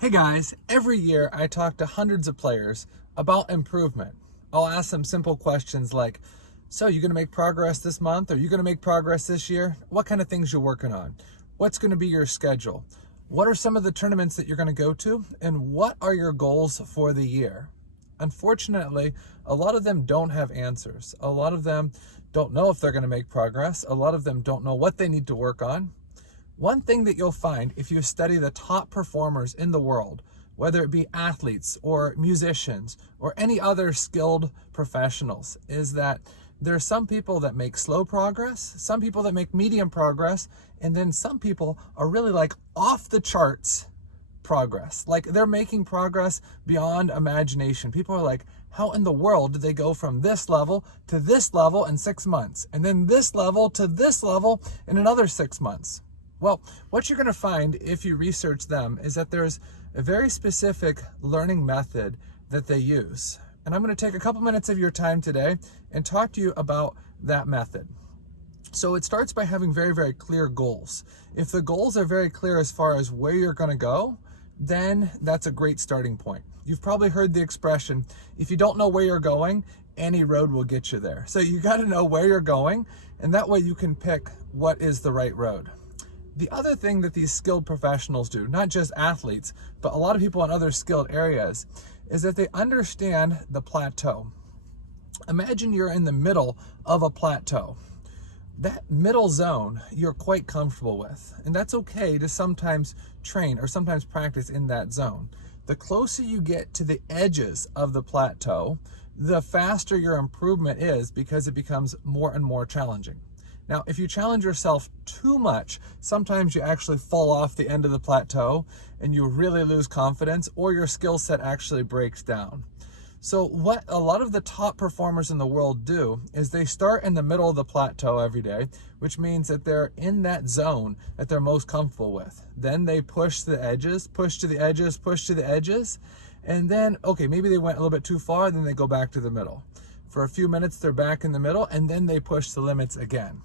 Hey guys, every year I talk to hundreds of players about improvement. I'll ask them simple questions like, so you going to make progress this month? Are you going to make progress this year? What kind of things you're working on? What's going to be your schedule? What are some of the tournaments that you're going to go to? And what are your goals for the year? Unfortunately, a lot of them don't have answers. A lot of them don't know if they're going to make progress. A lot of them don't know what they need to work on. One thing that you'll find if you study the top performers in the world, whether it be athletes or musicians or any other skilled professionals, is that there are some people that make slow progress, some people that make medium progress, and then some people are really like off the charts progress. Like they're making progress beyond imagination. People are like, how in the world did they go from this level to this level in 6 months? And then this level to this level in another 6 months? Well, what you're going to find if you research them is that there's a very specific learning method that they use. And I'm going to take a couple minutes of your time today and talk to you about that method. So it starts by having very, very clear goals. If the goals are very clear as far as where you're going to go, then that's a great starting point. You've probably heard the expression, if you don't know where you're going, any road will get you there. So you got to know where you're going, and that way you can pick what is the right road. The other thing that these skilled professionals do, not just athletes, but a lot of people in other skilled areas, is that they understand the plateau. Imagine you're in the middle of a plateau. That middle zone you're quite comfortable with, and that's okay to sometimes train or sometimes practice in that zone. The closer you get to the edges of the plateau, the faster your improvement is because it becomes more and more challenging. Now, if you challenge yourself too much, sometimes you actually fall off the end of the plateau and you really lose confidence, or your skill set actually breaks down. So what a lot of the top performers in the world do is they start in the middle of the plateau every day, which means that they're in that zone that they're most comfortable with. Then they push the edges, push to the edges, push to the edges, and then, okay, maybe they went a little bit too far, then they go back to the middle. For a few minutes, they're back in the middle, and then they push the limits again.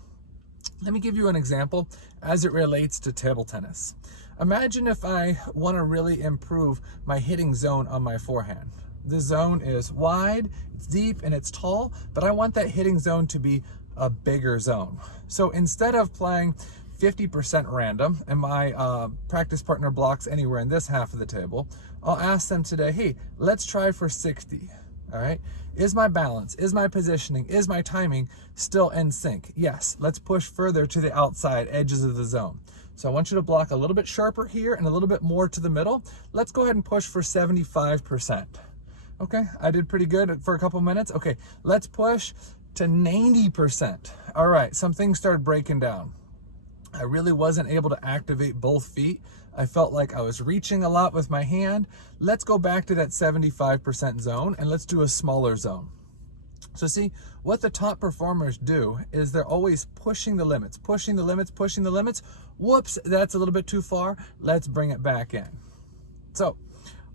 Let me give you an example as it relates to table tennis. Imagine if I want to really improve my hitting zone on my forehand. The zone is wide, it's deep, and it's tall, but I want that hitting zone to be a bigger zone. So instead of playing 50% random and my practice partner blocks anywhere in this half of the table, I'll ask them today, hey, let's try for 60. All right. Is my balance, is my positioning, is my timing still in sync? Yes. Let's push further to the outside edges of the zone. So I want you to block a little bit sharper here and a little bit more to the middle. Let's go ahead and push for 75%. Okay. I did pretty good for a couple minutes. Okay. Let's push to 90%. All right. Some things started breaking down. I really wasn't able to activate both feet. I felt like I was reaching a lot with my hand. Let's go back to that 75% zone and let's do a smaller zone. So see, what the top performers do is they're always pushing the limits, pushing the limits, pushing the limits. Whoops, that's a little bit too far. Let's bring it back in. So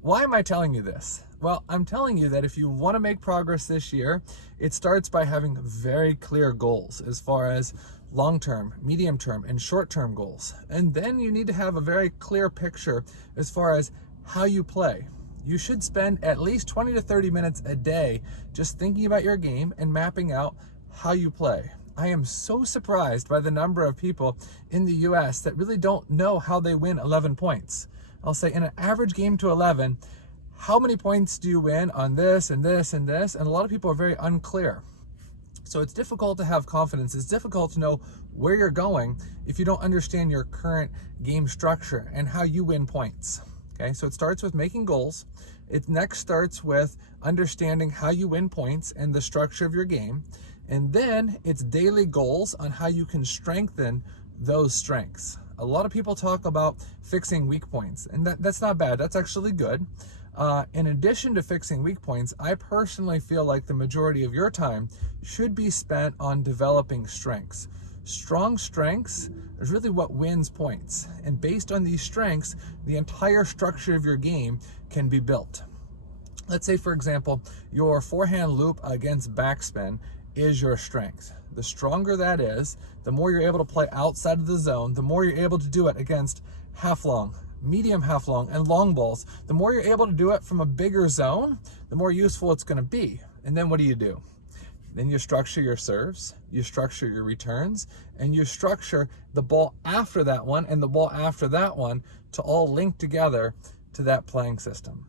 why am I telling you this? Well, I'm telling you that if you want to make progress this year, it starts by having very clear goals as far as long-term, medium-term, and short-term goals. And then you need to have a very clear picture as far as how you play. You should spend at least 20 to 30 minutes a day just thinking about your game and mapping out how you play. I am so surprised by the number of people in the US that really don't know how they win 11 points. I'll say in an average game to 11, how many points do you win on this and this and this? And a lot of people are very unclear. So it's difficult to have confidence. It's difficult to know where you're going if you don't understand your current game structure and how you win points. Okay, so it starts with making goals. It next starts with understanding how you win points and the structure of your game. And then it's daily goals on how you can strengthen those strengths. A lot of people talk about fixing weak points, and that's not bad. That's actually good. In addition to fixing weak points, I personally feel like the majority of your time should be spent on developing strengths. Strong strengths is really what wins points. And based on these strengths, the entire structure of your game can be built. Let's say, for example, your forehand loop against backspin is your strength. The stronger that is, the more you're able to play outside of the zone, the more you're able to do it against half long, medium half long, and long balls. The more you're able to do it from a bigger zone, the more useful it's going to be. And then what do? Then you structure your serves, you structure your returns, and you structure the ball after that one and the ball after that one to all link together to that playing system.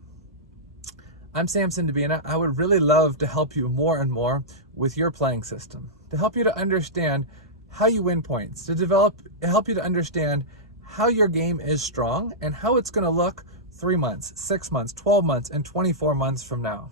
I'm Samson Dabena. I would really love to help you more and more with your playing system, to help you to understand how you win points, to help you to understand how your game is strong and how it's going to look 3 months, 6 months, 12 months, and 24 months from now.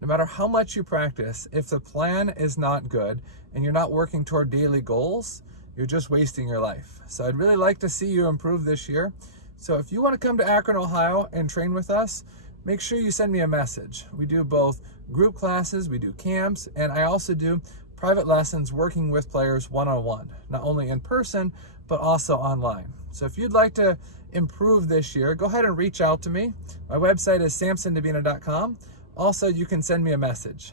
No matter how much you practice, if the plan is not good and you're not working toward daily goals, you're just wasting your life. So I'd really like to see you improve this year. So if you want to come to Akron, Ohio and train with us, make sure you send me a message. We do both group classes, we do camps, and I also do private lessons working with players one-on-one, not only in person, but also online. So if you'd like to improve this year, go ahead and reach out to me. My website is samsondabena.com. Also, you can send me a message.